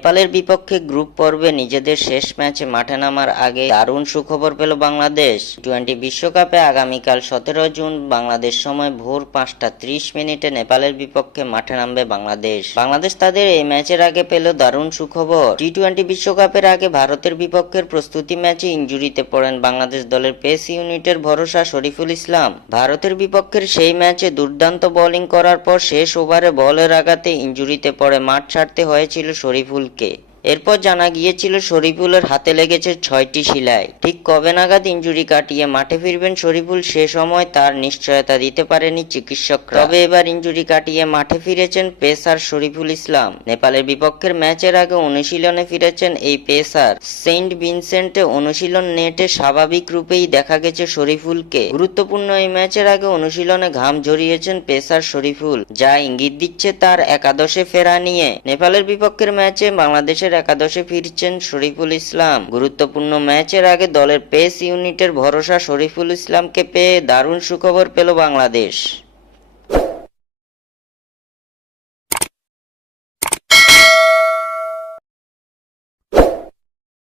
নেপালের বিপক্ষে গ্রুপ পর্বে নিজেদের শেষ ম্যাচে মাঠে নামার আগে দারুণ সুখবর পেল বাংলাদেশ। টি-20 বিশ্বকাপে আগামীকাল 17 জুন বাংলাদেশ সময় ভোর 5:30 নেপালের বিপক্ষে মাঠে নামবে বাংলাদেশ। বাংলাদেশ তাদের এই ম্যাচের আগে পেল দারুণ সুখবর। টি-20 বিশ্বকাপের আগে ভারতের বিপক্ষের প্রস্তুতি ম্যাচে ইনজুরিতে পড়েন বাংলাদেশ দলের পেস ইউনিটের ভরসা শরীফুল ইসলাম। ভারতের বিপক্ষের সেই ম্যাচে দুর্দান্ত বোলিং করার পর শেষ ওভারে বলের আঘাতে ইনজুরিতে পড়ে মাঠ ছাড়তে হয়েছিল শরীফুলকে। এরপর জানা গিয়েছিল শরীফুলের হাতে লেগেছে 6টি সেলাই। ঠিক কবে নাগাদ ইনজুরি কাটিয়ে মাঠে ফিরবেন শরীফুল সে সময় তার নিশ্চয়তা দিতে পারেনি চিকিৎসকরা। তবে এবার ইনজুরি কাটিয়ে মাঠে ফিরেছেন পেসার শরীফুল ইসলাম। নেপালের বিপক্ষের ম্যাচের আগে অনুশীলনে ফিরেছেন এই পেসার। সেন্ট ভিনসেন্টে অনুশীলন নেটে স্বাভাবিক রূপেই দেখা গেছে শরীফুলকে। গুরুত্বপূর্ণ এই ম্যাচের আগে অনুশীলনে ঘাম ঝরিয়েছেন পেসার শরীফুল, যা ইঙ্গিত দিচ্ছে তার একাদশে ফেরা নিয়ে। নেপালের বিপক্ষের ম্যাচে বাংলাদেশের একাদশে ফিরছেন শরীফুল ইসলাম। গুরুত্বপূর্ণ ম্যাচের আগে দলের পেস ইউনিটের ভরসা শরীফুল ইসলামকে পেয়ে দারুণ সুখবর পেল বাংলাদেশ।